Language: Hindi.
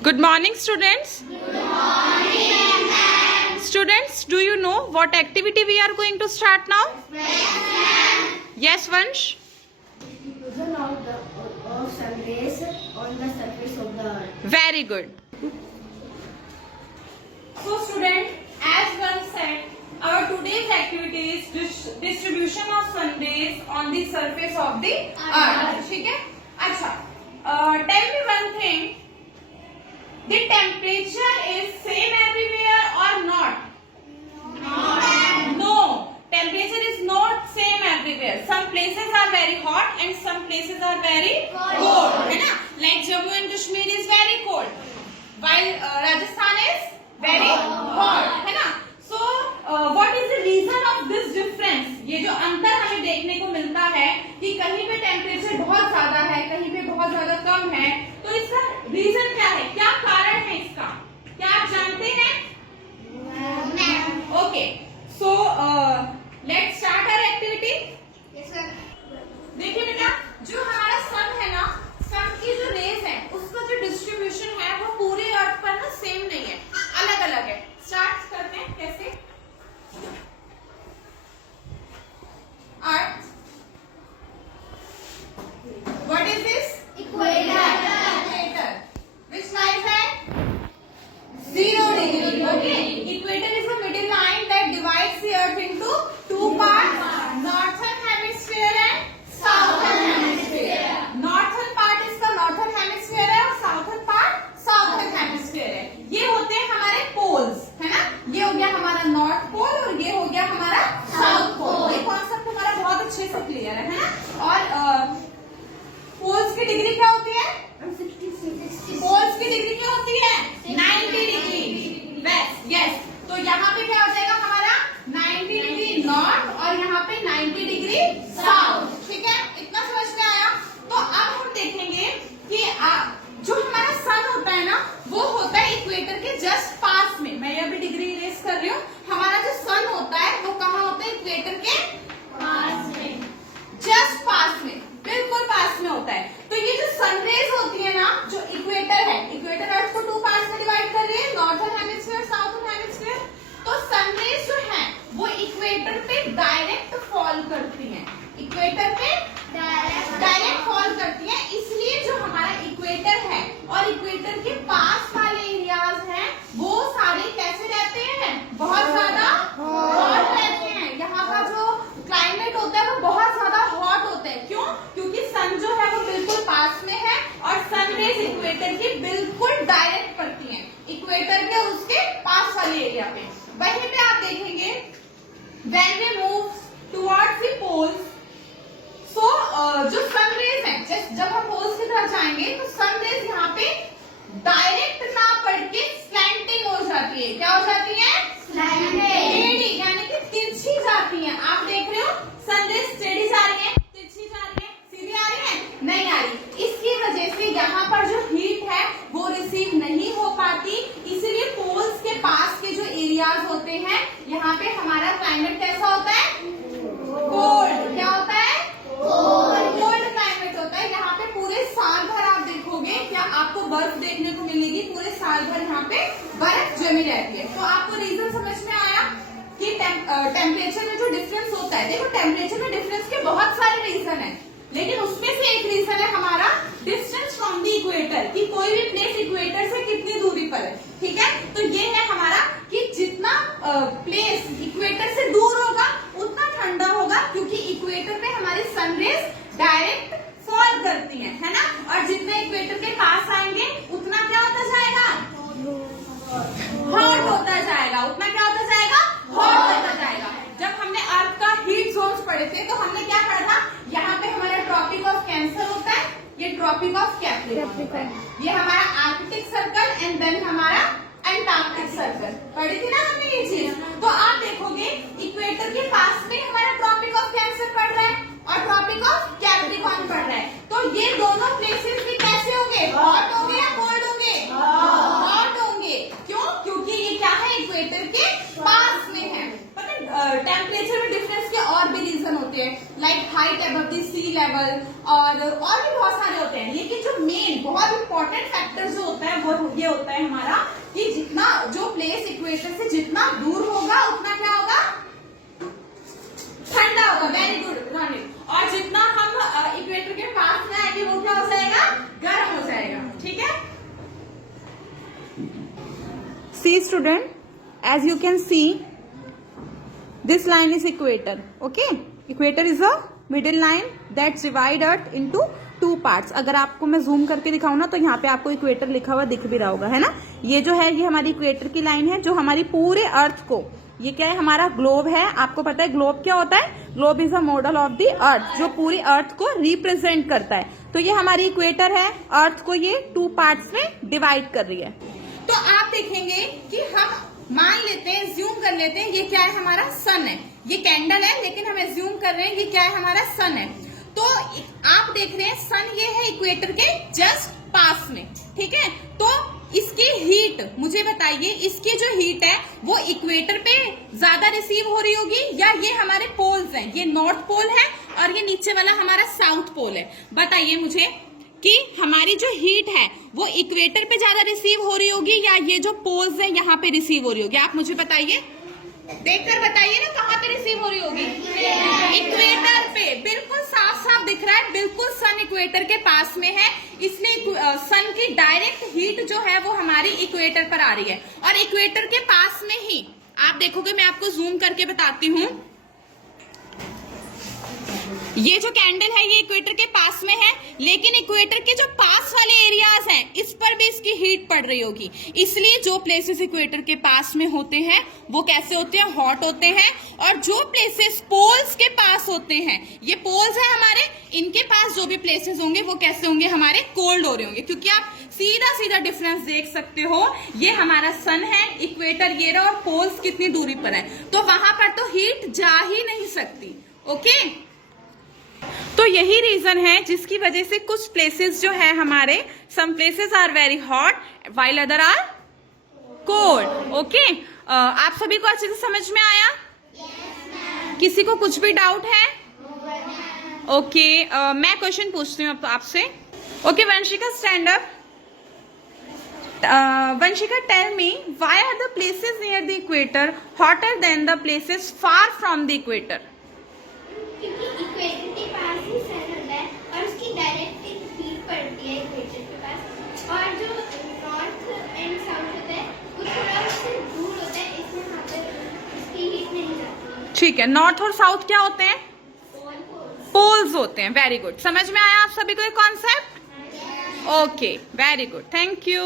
Good morning, students. Good morning, ma'am. Students, do you know what activity we are going to start now? Yes, ma'am. Yes, Vansh. Distribution of sun rays on the surface of the earth. Very good. So, student, as one said, our today's activity is distribution of sun rays on the surface of the earth. ठीक है? अच्छा. Tell me one thing. The temperature is same everywhere or not? No. Temperature is not same everywhere. Some places are very hot and some places are very cold. है ना? Like Jammu and Kashmir is very cold, while Rajasthan is very hot. है ना? So what is the reason of this difference? ये जो अंतर हमें देखने को मिलता है कि कहीं पे टेम्परेचर बहुत ज्यादा है, कहीं पे बहुत ज्यादा कम है, तो इसका रीजन क्या है? क्या कारण है इसका? क्या आप जानते हैं? Okay, so let's start our activity. देखिए बेटा, जो हमारा सन है ना, सन की जो रेज है उसका जो डिस्ट्रीब्यूशन है वो पूरे अर्थ पर ना सेम नहीं है, अलग अलग है. स्टार्ट करते हैं. कैसे? Earth, what is this? Equator. Which lies at 0 degree. Okay. Equator is a middle line that divides the earth into two parts: northern hemisphere and southern hemisphere. Northern part इसका northern hemisphere है और southern part southern hemisphere है. ये होते हैं हमारे poles, है ना? ये हो गया हमारा north pole और ये हो गया हमारा south pole. ये कॉन्सेप्ट हमारा बहुत अच्छे से क्लियर है ना? और पोल्स की डिग्री क्या होती है? पोल्स की डिग्री क्या होती है? 90 डिग्री वेस्ट. यस, तो यहाँ पे क्या हो जाएगा हमारा 90 डिग्री नॉर्थ और यहाँ पे 90 डिग्री साउथ. ठीक है, इतना समझ में आया? तो अब हम देखेंगे कि जो हमारा सन होता है ना, वो होता है इक्वेटर के जस्ट पास में. मैं अभी डिग्री इरेज कर रही हूँ. हमारा जो सन होता है वो कहाँ होता है? इक्वेटर के पास में, जस्ट पास में, बिल्कुल पास में होता है. तो ये जो सनरेज होती है ना, जो इक्वेटर है, इक्वेटर अर्थ को टू पार्ट्स में डिवाइड कर रही है, नॉर्थन हेमिस्फीयर, साउथर्न हेमिस्फीयर. तो सनरेज जो है वो इक्वेटर पे डायरेक्ट फॉल करती हैं. इक्वेटर पे डायरेक्ट फॉल करती हैं. इसलिए जो हमारा इक्वेटर है और इक्वेटर के पास वाले एरियाज हैं वो सारे कैसे रहते हैं? बहुत ज्यादा हॉट रहते हैं. यहाँ का जो क्लाइमेट होता है वो बहुत ज्यादा हॉट होता है. क्यों? क्योंकि सन जो है वो बिल्कुल पास में है और सन रेज इक्वेटर की बिल्कुल डायरेक्ट पड़ती हैं, इक्वेटर के उसके पास वाले एरिया पे. वहीं पे आप देखेंगे when we move towards the poles, so जो सन रेज है, जब हम पोल्स की तरफ जाएंगे तो सन रेज यहाँ पे डायरेक्ट ना पड़ के स्लैंटिंग हो जाती है. क्या हो जाती है? टेढ़ी, यानी कि तिरछी जाती है. आप देख रहे हो सन रेज टेढ़ी जा रही है, तिरछी जा रही है, सीधी आ रही है? नहीं आ रही. इसकी वजह से यहाँ पर जो हीट है वो रिसीव नहीं हो पाती. इसीलिए पोल्स के पास के जो एरियाज होते हैं यहाँ पे हमारा क्लाइमेट कैसा होता है? कोल्ड. क्या होता है? कोल्ड क्लाइमेट होता है. यहाँ पे पूरे साल भर आप देखोगे क्या आपको बर्फ देखने को मिलेगी. पूरे साल भर यहाँ पे बर्फ जमी रहती है. तो आपको रीजन समझ में आया कि टेम्परेचर में जो डिफरेंस होता है. देखो, टेम्परेचर में डिफरेंस के बहुत सारे रीजन है, लेकिन उसमें से एक रीजन है हमारा डिस्टेंस फ्रॉम द इक्वेटर, कि कोई भी प्लेस इक्वेटर से कितनी दूरी पर है. ठीक है, तो ये है हमारा कि जितना प्लेस इक्वेटर से दूर होगा उतना ठंडा होगा, क्योंकि इक्वेटर पे हमारी सनरेज डायरेक्ट फॉल करती है ना? और जितने इक्वेटर के पास आएंगे उतना क्या होता जाएगा? हॉट होता जाएगा. उतना क्या होता जाएगा? हॉट होता जाएगा. जब हमने अर्थ का हीट जोन्स पढ़े थे तो हमने क्या पढ़ा था? यहाँ पे हमारा ट्रॉपिक ऑफ कैंसर होता है, ये ट्रॉपिक ऑफ कैप्रिकॉर्न होता है, ये हमारा आर्कटिक सर्कल ये होता है हमारा कि जितना जो प्लेस इक्वेटर से जितना दूर होगा उतना क्या होगा, ठंडा होगा। Very good Ranveer. और जितना हम इक्वेटर के पास में आएंगे वो क्या हो जाएगा, गर्म हो जाएगा। ठीक है। See student, as you can see, this line is equator. Okay, equator is a middle line that divide Earth into two parts. अगर आपको मैं जूम करके दिखाऊं ना तो यहाँ पे आपको इक्वेटर लिखा हुआ दिख भी रहा होगा, है ना। ये जो है ये हमारी इक्वेटर की लाइन है जो हमारी पूरे अर्थ को, ये क्या है हमारा ग्लोब है। आपको पता है ग्लोब क्या होता है, globe is a model of the earth जो पूरी अर्थ को रिप्रेजेंट करता है। तो ये हमारी इक्वेटर है, अर्थ को ये 2 पार्ट्स में डिवाइड कर रही है। तो आप देखेंगे कि हम मान लेते हैं, ज्यूम कर लेते हैं, ये क्या है हमारा सन है। ये कैंडल है लेकिन हम ज्यूम कर रहे हैं ये क्या है हमारा सन है। तो आप देख रहे हैं सन ये है इक्वेटर के जस्ट पास में। ठीक है। तो इसकी हीट मुझे बताइए, इसकी जो हीट है वो इक्वेटर पे ज्यादा रिसीव हो रही होगी या ये हमारे पोल्स हैं, ये नॉर्थ पोल है और ये नीचे वाला हमारा साउथ पोल है। बताइए मुझे कि हमारी जो हीट है वो इक्वेटर पे ज्यादा रिसीव हो रही होगी या ये जो पोल्स है यहाँ पे रिसीव हो रही होगी। आप मुझे बताइए, देखकर बताइए ना कहाँ पे रिसीव हो रही होगी, इक्वेटर पे। बिल्कुल साफ साफ दिख रहा है, बिल्कुल सन इक्वेटर के पास में है, इसलिए सन की डायरेक्ट हीट जो है वो हमारी इक्वेटर पर आ रही है। और इक्वेटर के पास में ही आप देखोगे, मैं आपको जूम करके बताती हूँ, ये जो कैंडल है ये इक्वेटर के पास में है, लेकिन इक्वेटर के जो पास वाले एरियाज हैं इस पर भी इसकी हीट पड़ रही होगी। इसलिए जो प्लेसेस इक्वेटर के पास में होते हैं वो कैसे होते हैं, हॉट होते हैं। और जो प्लेसेस पोल्स के पास होते हैं, ये पोल्स है हमारे, इनके पास जो भी प्लेसेस होंगे वो कैसे होंगे, हमारे कोल्ड हो रहे होंगे। क्योंकि आप सीधा सीधा डिफरेंस देख सकते हो, ये हमारा सन है, इक्वेटर ये रहा और पोल्स कितनी दूरी पर है, तो वहां पर तो हीट जा ही नहीं सकती। ओके। तो यही रीजन है जिसकी वजह से कुछ प्लेसेस जो है हमारे, some places are very hot while other are cold. Okay, आप सभी को अच्छे से समझ में आया? किसी को कुछ भी डाउट है? ओके, मैं क्वेश्चन पूछती हूँ अब आपसे। Okay Vanshika, stand up. Vanshika, tell me why are the places near the equator hotter than the places far from the equator? क्योंकि इक्वेटर के पास ही सन होता है और उसकी डायरेक्ट हीट पड़ती है इक्वेटर के पास, और जो नॉर्थ एंड साउथ होता है वो थोड़ा उससे दूर होता है, इसलिए वहाँ पर उसकी हीट नहीं जाती। ठीक है, नॉर्थ और साउथ क्या होते हैं? पोल्स होते हैं। वेरी गुड, समझ में आया आप सभी को ये concept? Okay, very good, thank you.